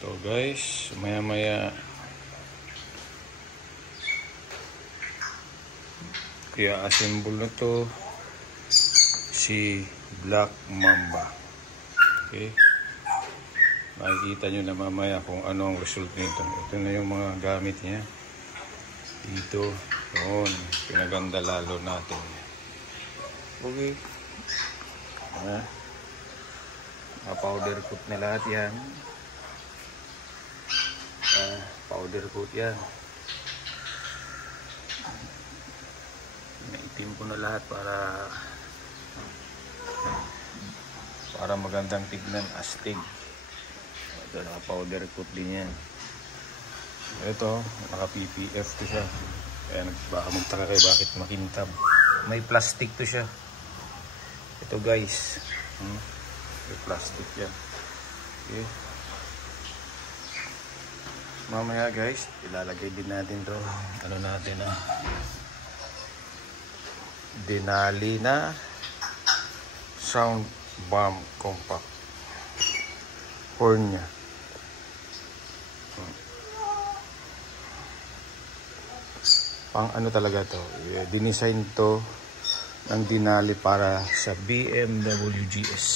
So guys, maya maya kaya assemble na to si Black Mamba. Okay, makikita nyo na mamaya kung ano ang result nito. Ito na yung mga gamit niya dito. Yun, pinaganda lalo natin. Okay, powder coat na lahat yan. Powder coat yan. Naitim ko na lahat para magandang tignan, astig. Ito, naka powder coat din yan. Ito, naka PPF to siya. Kaya baka magtaka kayo bakit makintab. May plastic to siya. Ito guys, may plastic yan. Okay. Mamaya guys, ilalagay din natin to. Ano natin Denali na sound bomb compact horn nya. Pang ano talaga to, dinisign to ng Denali para sa BMW GS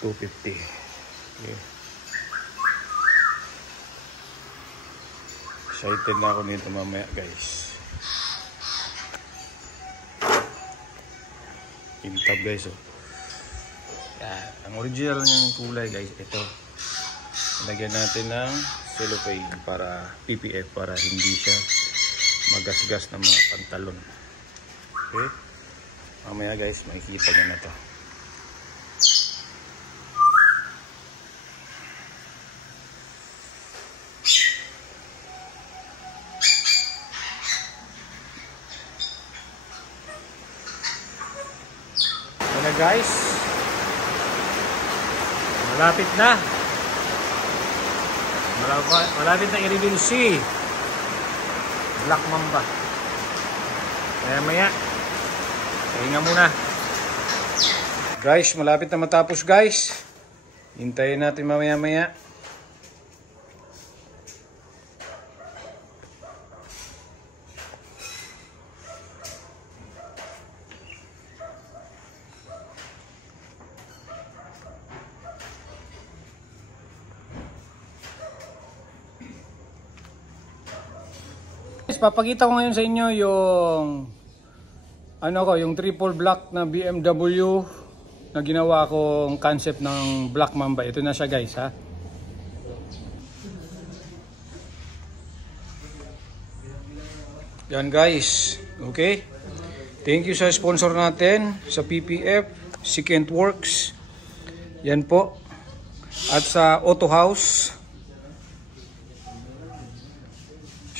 250. Okay. Excited na ako nito mamaya guys. Kintab guys, oh. Yan. Ang original niyang kulay guys, ito. Lagyan natin ng cellophane para PPF, para hindi siya magasgas ng mga pantalon. Okay, mamaya guys makikita nyo na to. Ano guys, malapit na i-reveal si Black Mamba. Kaya maya pahinga muna guys, malapit na matapos guys. Hintayin natin mamaya maya. Papakita ko ngayon sa inyo yung yung triple black na BMW na ginawa kong concept ng Black Mamba. Ito na siya guys, ha. Yan guys. Okay. Thank you sa sponsor natin sa PPF, si Kent Works. Yan po. At sa Auto House.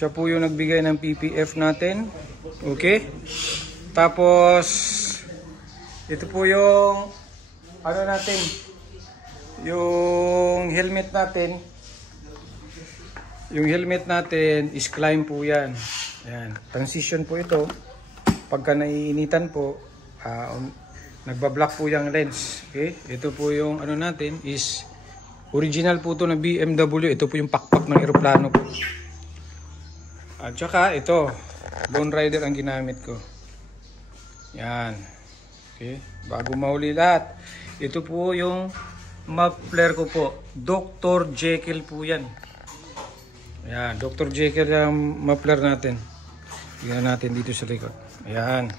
Siya po yung nagbigay ng PPF natin. Okay. Tapos ito po yung natin, yung helmet natin. Yung helmet natin is climb po yan. Ayan. Transition po ito. Pagka naiinitan po, nagbablock po yung lens. Okay. Ito po yung natin is original po ito na BMW. Ito po yung pakpak ng eroplano po. At saka ito, Lone Rider ang ginamit ko. Yan. Okay. Bago mahuli lahat, ito po yung muffler ko po. Dr. Jekyll po yan. Yan. Dr. Jekyll ang muffler natin. Tingnan natin dito sa likod. Ayan.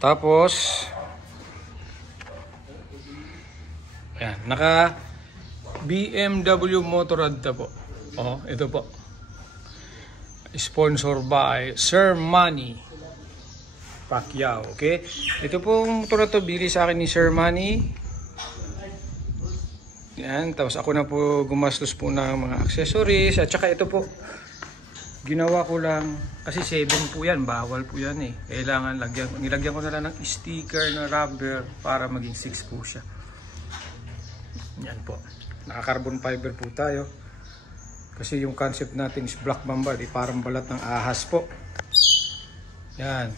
Tapos, ayan. Naka BMW Motorrad po. Ito po. Sponsor by Sir Manny Pacquiao. Okay? Ito pong motor na to, bili sa akin ni Sir Manny. Yan. Tapos ako na po gumastos po ng mga accessories. At saka ito po, ginawa ko lang, kasi 7 po yan. Bawal po yan eh. Kailangan nilagyan ko na lang ng sticker na rubber para maging 6 po siya. Yan po. Naka-carbon fiber po tayo. Kasi yung concept natin is Black Mamba, di parang balat ng ahas po. Yan.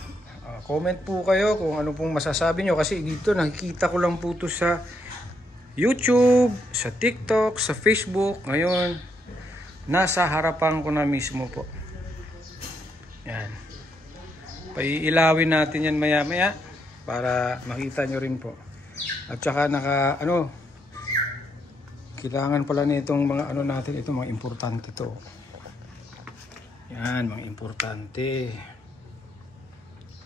Comment po kayo kung ano pong masasabi nyo, kasi dito nakikita ko lang po ito sa YouTube, sa TikTok, sa Facebook. Ngayon, nasa harapan ko na mismo po. Yan. Paiilawin natin yan maya maya para makita nyo rin po. At saka kailangan pala nitong mga natin, ito mga importante to. Yan, mga importante.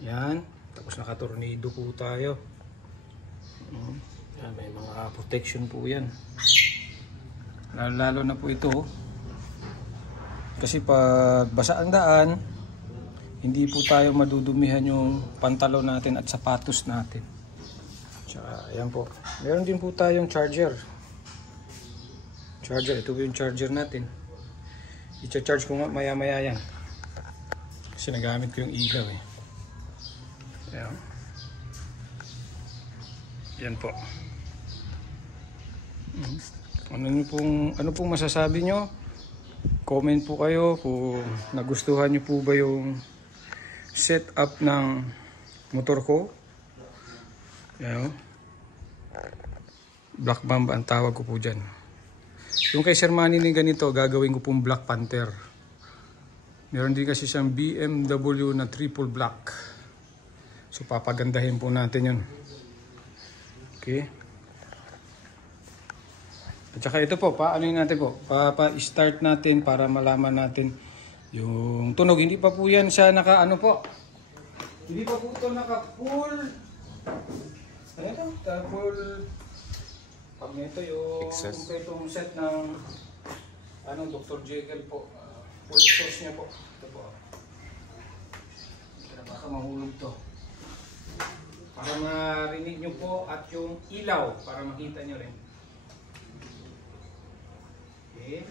Yan, tapos nakatornado po tayo. Yan, may mga protection po yan. Lalo na po ito. Kasi pag basa ang daan, hindi po tayo madudumihan yung pantalon natin at sapatos natin. Tsaka, ayan po. Meron din po tayong charger. Ito po yung charger natin. I-charge ko maya maya yan. Kasi nagamit ko yung ilaw eh. Ayan. Yan po. Ano pong masasabi nyo? Comment po kayo kung nagustuhan nyo po ba yung setup ng motor ko. Ayan. Black Mamba ang tawag ko po dyan. Yung kay Sir Manny din ganito, gagawin ko pong Black Panther. Meron din kasi siyang BMW na triple black. So papagandahin po natin yun. Okay. At saka ito po, paanoin natin po. Pa-start natin para malaman natin yung tunog. Hindi pa po yan siya hindi pa po ito naka-full. Ano ito? Full. Pag nito yung kompletong set ng Dr. Jekyll po. Full exhaust niya po. Ito po. Kaya baka mahulog to. Para marinig nyo po at yung ilaw para makita nyo rin. Okay.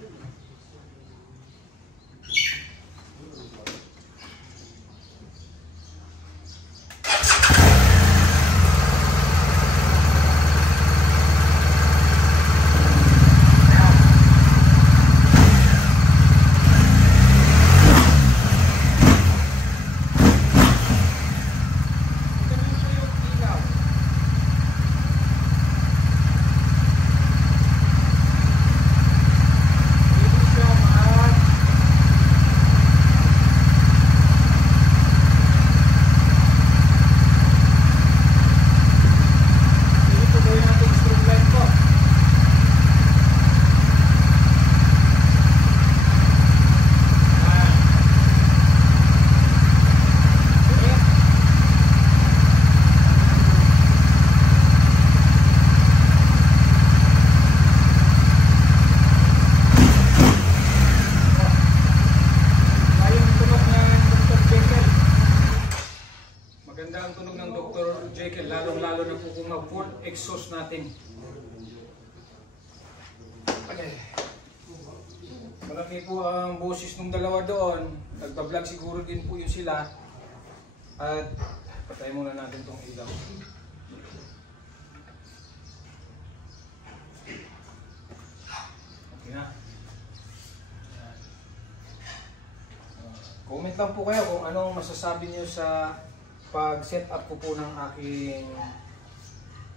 Lalong-lalo na po kung mag-full exhaust natin. Okay. Malaki po ang boses ng dalawa doon. Nagpa-vlog siguro din po yun sila. At patay muna natin tong ilaw. Okay na. Comment lang po kayo kung anong masasabi nyo sa pag-set up ko po ng aking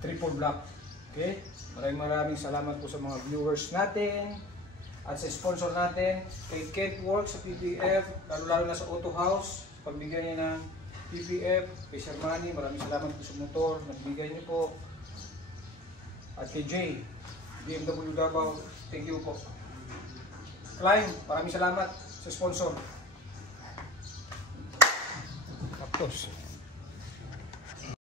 triple black. Okay? Maraming salamat po sa mga viewers natin at sa sponsor natin, kay Kent Works sa PPF, lalo na sa Auto House, pagbigyan niya ng PPF, kay Sir Manny, maraming salamat po sa motor, nagbigay niyo po. At kay Jay, BMW Davao, thank you po. Climb, maraming salamat sa sponsor. Tapos.